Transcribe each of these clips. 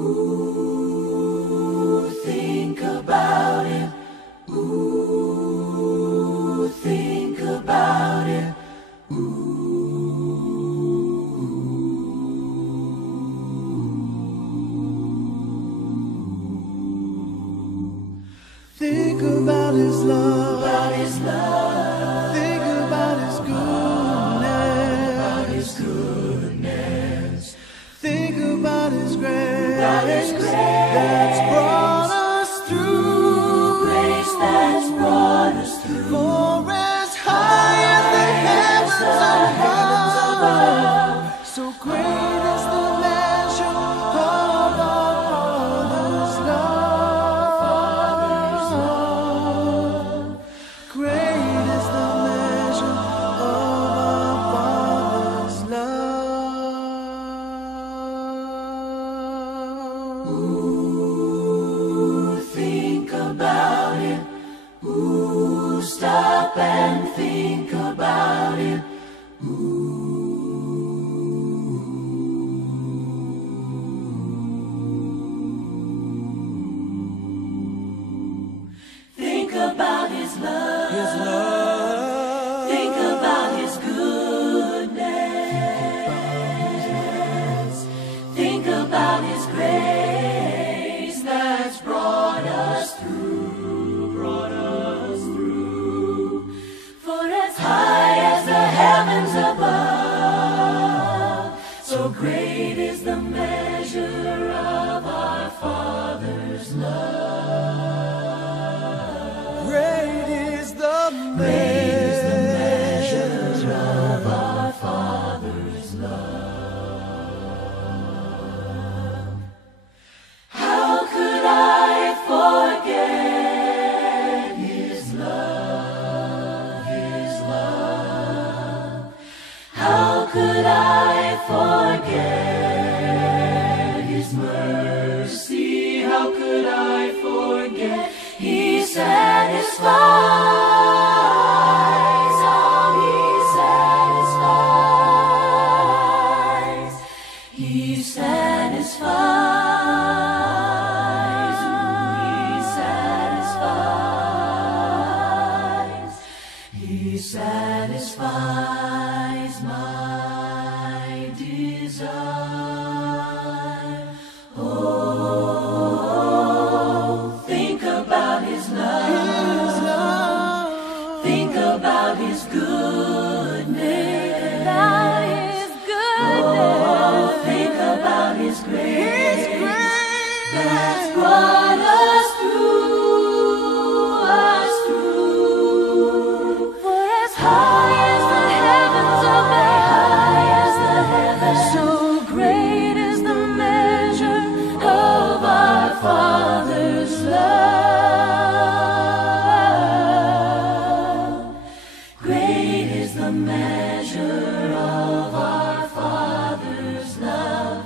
Ooh, think about it. Ooh, think about it. Think about His love. About His love. Think about His goodness. About His goodness. Think about His grace. About His grace. That's brought us through. Grace that's brought us through. For as high as the heavens above, so great is the measure of our Father's love. Great is the measure of our Father's love. Ooh, think about it. Ooh, stop and think about it. Think about His love. His love. Think about His goodness. Think about His grace that's brought us through. Brought us through. For as high as the heavens above, so great is the measure of our Father's love. Great is the measure of our Father's love. How could I forget His love, His love? How could I forget His mercy? How could I forget He satisfies, oh, He satisfies, He satisfies, He satisfies my desire. Oh, think about His love. Think about His goodness. Oh, think about His grace. That's brought us through, For as high as the heavens above, so great is the measure of our Father's love. Great is the measure of our Father's love.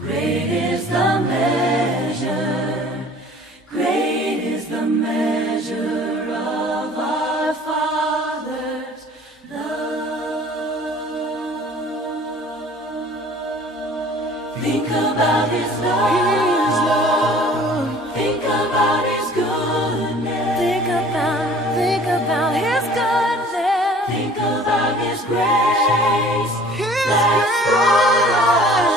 Great is the measure. Great is the measure of our Father's love. Think about His love. Think about His goodness. Think about His goodness. Think about His grace. His That's brought us